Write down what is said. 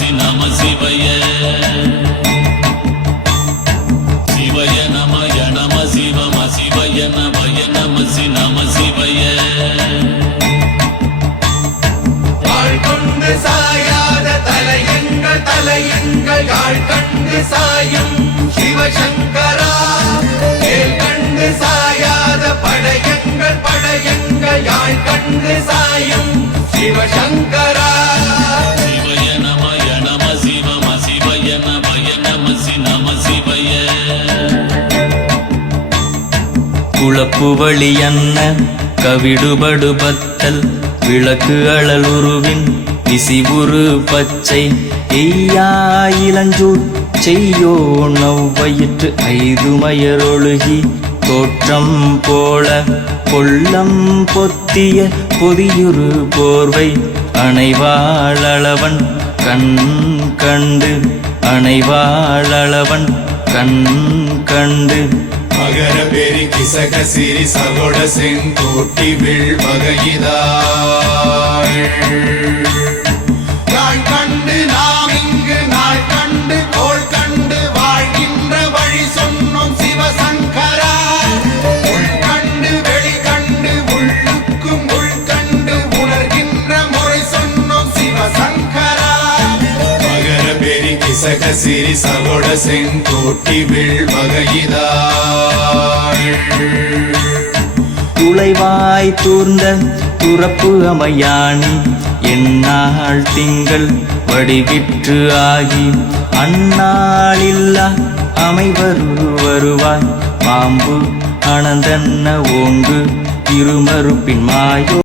நமசி நம சிவய சிவய நமய நம சிவம சிவய நமய நமசி நம சிவய கொண்டு சாயாத தலையங்கள் தலையங்கள் யாழ் கண்டு சாயும் சிவசங்கரா மேல் கண்டு சாயாத படையங்கள் படையங்கள் யாழ் கண்டு சாயும் சிவசங்கரா குழப்பு வழி அன்ன கவிடுபடு பத்தல் விளக்கு அழல் உருவின் விசிவுரு பச்சை. எய்யா இளஞ்சூர் செய்யோ நவ்வயிற்று ஐது மயரொழுகி. தோற்றம் போல கொள்ளம் பொத்திய பொதியுரு போர்வை. அணைவாளவன் கண் கண்டு அணைவாளவன் கண் கண்டு. மகர பெரி கிசக சிறி சகோட செங்கோட்டி வில் நாள் சக சிறி சகோட செங்கோட்டி வில் துளைவாய் தூர்ந்த துறப்பு அமையாணி எந்நாள் திங்கள் வடிவிற்று ஆகி அந்நாளில்லா அமைவரு வருவாய். பாம்பு அனந்தன்ன ஓங்கு இருமறுப்பின் மாயோ